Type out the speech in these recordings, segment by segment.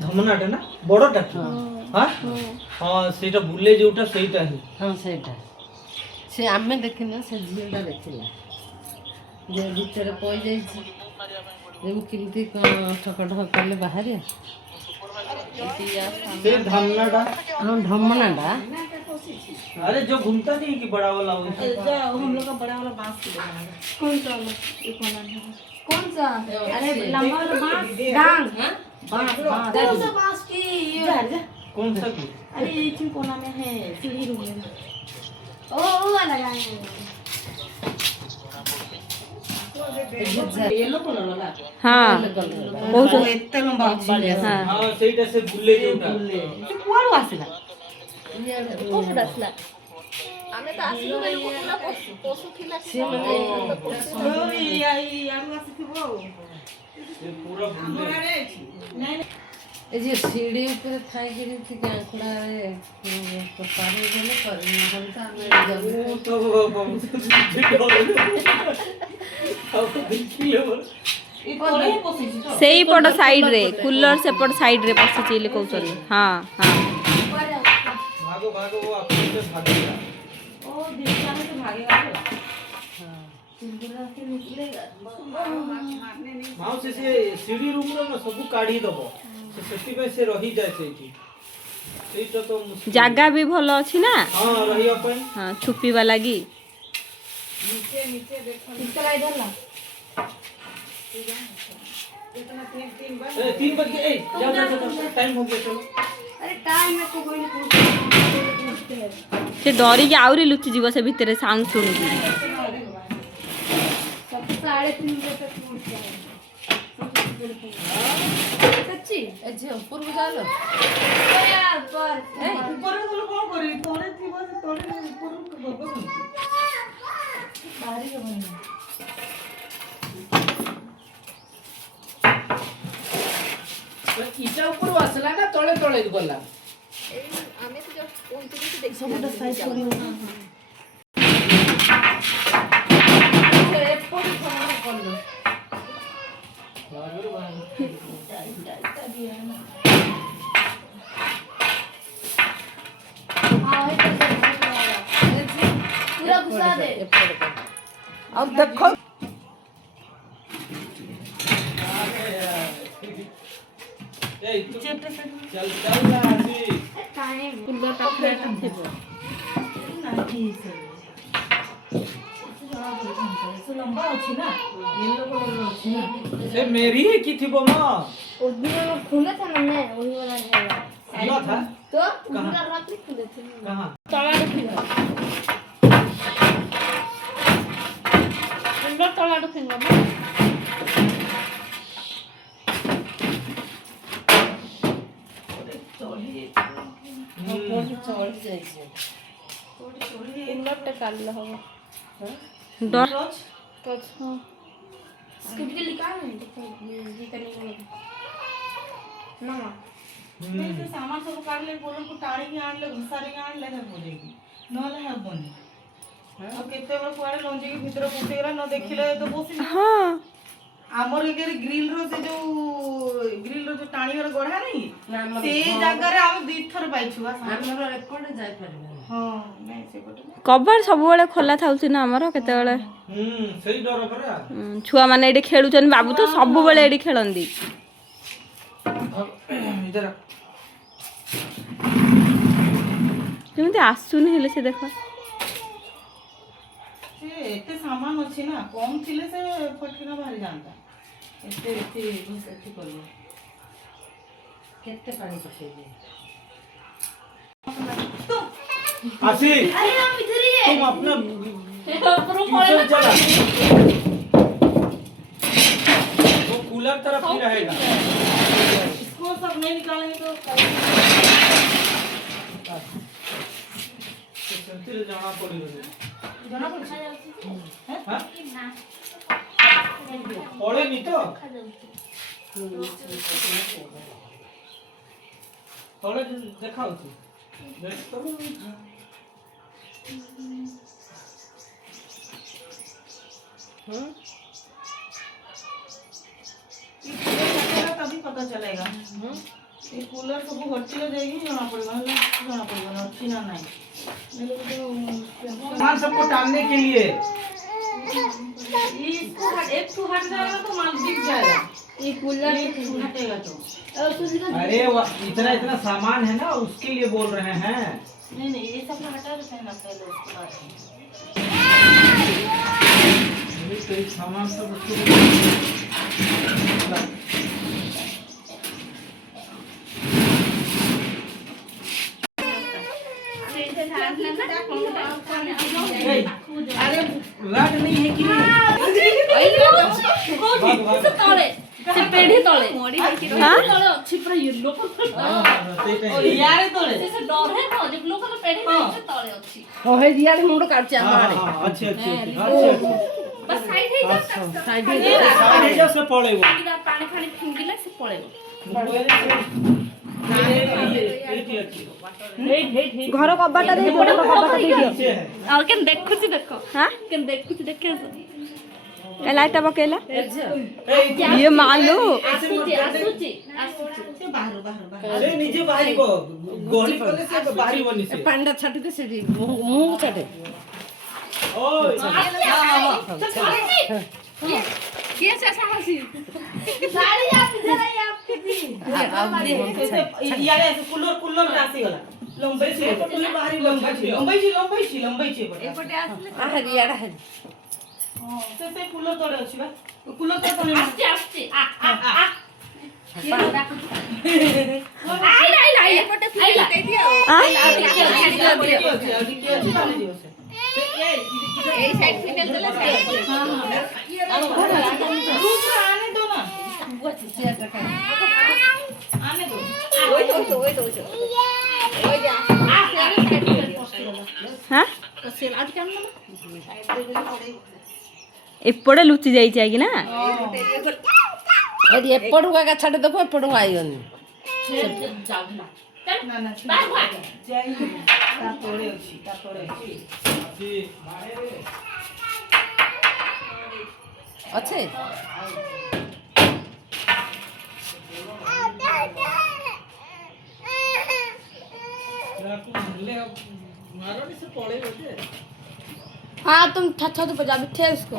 धमनाटा ना बड़टा हाँ हाँ सेटा बुले जोटा सेटा ही हाँ सेटा से आमे देखिना से झीलटा देखिला जे भीतर पई जाई छी जेम किमती ठकठक कले बाहर से धमनाटा हाँ धमनाटा अरे जो घूमता नहीं कि बड़ा वाला वो हम लोग का बड़ा वाला बांस की दुकान है। कौन सा वाला? ये कौन सा? अरे लंबा वाला बांस डांग बांस कौन सा बांस की कौन सा की अरे ये क्यों कोना में है सीढ़ी रूम में ओ वाला गाय येलो कलर वाला हाँ बहुत एते लंबा अछि हाँ हाँ सेटा से बुले जोटा कुआडू आसिला कोठा असला ଆମେ ତ ଆସିଲୁ ବୋଲି କୋଉନା ପଶୁ ଥିଲା से माने ଓରି ଆଡୁ ଆସିଥିବ ଆଉ से पूरा बुले ନାଇଁ ए जे सीढ़ी ऊपर थाई गिरी थी कांकड़ा रे तो पानी गले पर हम तो आमे जब वो तो अब देखिए ଏ ତଳେ ହିଁ ପଶିଛି ତ ସେଇ ପଟ ସାଇଡ ରେ କୁଲର ସେପଟ ସାଇଡ ରେ ପଶିଛି ବୋଲି କହୁଛନ୍ତି ହଁ ହଁ भागो भागो वो अपने से भागेगा ओ दिशा में तो भागेगा हां कुंडरा से निकलेगा माउ से सीढ़ी रूम रो ना सब काढी दबो से सेति पे से रही जाय सेठी सेटा तो मुश्किल ଜାଗା ବି ଭଲ ଅଛି ନା हां रहिया पई ହଁ ଛୁପିବା ଲାଗି नीचे नीचे देखो इसका इधर ला इतना तीन बार ए 3 बज गए ए जाओ जाओ टाइम हो गया चलो अरे टाइम में को कोई पूछते हैं ସେ ଡରିକି ଆହୁରି ଲୁଚି ଯିବ ସେ ଭିତରେ ସାଉଣ୍ଡ ଶୁଣିକି सब 3:30 बजे तक पहुंच जाएंगे सच्ची ए जे ऊपर को जालो यार पर ऊपर तो लोग कौन करी तोड़े थी बस तोड़े ऊपर को बगो बाहर ही बने इटा ऊपर वासला ना तळे तळे गला हमें तो जब पहुंचे तो देख सबटा साइज करी हो एपोर्ट खाना करलो पूरा घुसा दे अब देखो ए चल चल ना आजी टाइम କୁଲର ପାଖରେ ଥିବ लंबा अच्छी ना येलो कलर अच्छी ना से मेरी है की थी बोमा उस दिन खुले थे ना मैं वही वाला है खुला था तो पूरा रात में खुले थे कहां तला रखिएगा अंदर तला रखेंगे ना चढ़ जाई छे अंदर टकाल होगा ଡର तो अच्छा स्किप के लिखा है ये करने को ना नहीं तो सामान सब काट ले बोलो को टाड़ी के आन ले घसारी के आन ले ना बोलेगी नहले हेबनी अब केते बार कुआडे लंजे के भीतर पुटेगला न देखिले तो बोसी ହଁ हमर एकर ग्रिल रो से जो टाणी रो गढ़ा नहीं से जगह रे हम दी थर पाइछु हमर एकोडे जाई परबे हां नहीं से कोटे କବାଟ ସବୁବେଳେ ଖୋଲା ଥାଉଛି ନା ଆମର କେତେବେଳେ सही डर परा ଛୁଆମାନେ ଏଠି ଖେଳୁଛନ୍ତି ବାବୁ ତ ସବୁବେଳେ ଏଠି ଖେଳନ୍ତି इधर ଯେମିତି ଆସୁନି ହେଲେ ସେ ଦେଖ से एते सामान अछि ना कम थिले से फटकिना बाहर जानता एते एते बस एते करबो केते पानी पछे दे आशी अरे हम इधर ही है तुम अपना ऊपर चला वो कूलर तरफ ही रहेगा इसको सब नहीं निकालेंगे तो सेंतिर जाना पड़ेगा जना पड़ हां पड़े नहीं तो तले देखा होती देख तो तभी पता चलेगा ये कूलर सब हटिले जाइए जना पड़ेगा ना जना पड़ेगा ना अच्छी ना नहीं मेरे को सामान सबको टालने के लिए इसको एक तो हट जाएगा तो माल दिख जाएगा ये कूलर हटेगा तो अरे इतना इतना सामान है ना उसके लिए बोल रहे हैं। नहीं नहीं ये सब हटा देते हैं ना पहले उसके बाद तो एक सामान सब उसको अरे रात नहीं है कि नहीं? से पेढ़ी तले हाँ? तले अच्छी पूरा येलो ସେଇଟା और यार तले से डर है ना जब लोग पेढ़ी से तले अच्छी ओहे दियार मुंड काट हाँ हाँ अच्छे अच्छे अच्छे बस साइड है जा साइड सारे जैसे पड़ेगा पानी फानी फिंगिला से पड़ेगा घर कबाटा दे पड़े कबाटा दे दियो और केन देखुची देखो हां केन देखुची देखे ए लाइट पकेला ये मालू आसुची अरे नीचे बाहरी को गोली कोले से बाहरी बनी से पांडा छाटी दे सेडी मुंह छाटे ओए ये से साहसी साड़ी आप जरा आपके दी यार ऐसे कुल्लर रासी वाला लंबाई से पटले बाहरी लंबाई छे एपटे आसले आहरी यार है से कुल्लर तोड़े अछि बा कुल्लर तोड़े आस्ते आ आई एपटे फिर दे दियो ए साइड से फेल देला हां दूसरा आने दो ना आने दो ओए तो ओए जा हां तो सेल आज क्या ना एपड़े लुचि जाई छै कि ना अरे एपड़ुआ का छाटे देखो एपड़ुआ आइयोनी जाऊ ना ना ना बाहर जाई ता तोड़े अछि अच्छे मारो नहीं से पड़ेगा जे हाँ तुम छत पे जा बिठे इसको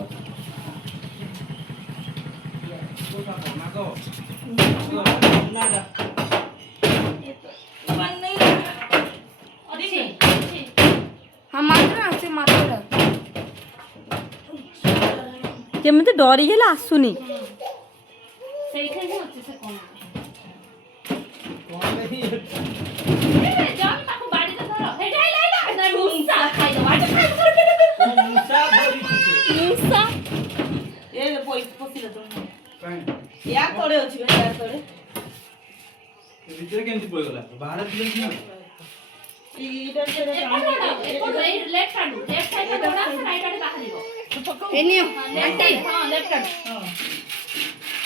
ଯେମିତି ଡରି ଗଲା ଆସୁନି ସେଇଠି ହିଁ ଅଛି ସେ କଣ कौन नहीं जान ତାକୁ ବାଡିରେ ଧର ହେଇଟା ହେଇଲା ନା ମୁସା ଖାଇଦବ ଆଜ ଖାଇ मुसा भरी थी ମୁସା ଏ ପସିଲା ତ या तोड़े अछि बे या तोड़े ଭିତରେ କେମିତି ପଳେଇଗଲା ବାହାରେ ଥିଲେ କି ନା इधर से लेफ्ट हैंड लेफ्ट साइड में थोड़ा राइट हैंड बाहर एनियो लेफ्ट हां लेफ्ट हैंड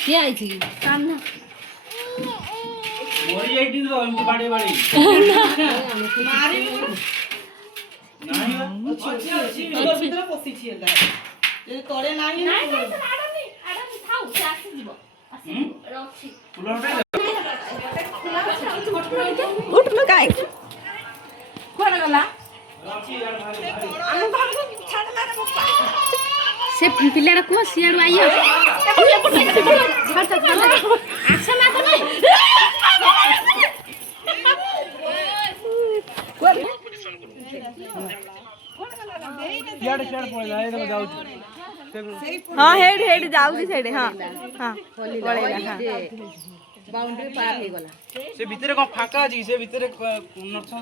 क्या आई थी सामने मोरी आईटी तो एमती बाड़े बाड़े मारी नहीं अच्छी इधर भीतर पसी छी एला जे तोड़े नाही आडनी थाउ से आसी जीवो आसी रखी फुला उठा उठ में काय कोन गला रखी यार भारी हम भाग छाड़ मारे बप्पा से पिलाड़ा को सियाड़ आइयो अच्छा ना तो नहीं सियाड़ सियाड़ पड़ेगा ए देखो जाऊ हां हेड हेड जाउची सेडे हां हां पळेला हां बाउंड्री पार हे गला से भीतर को फाका अछि से भीतर नरसा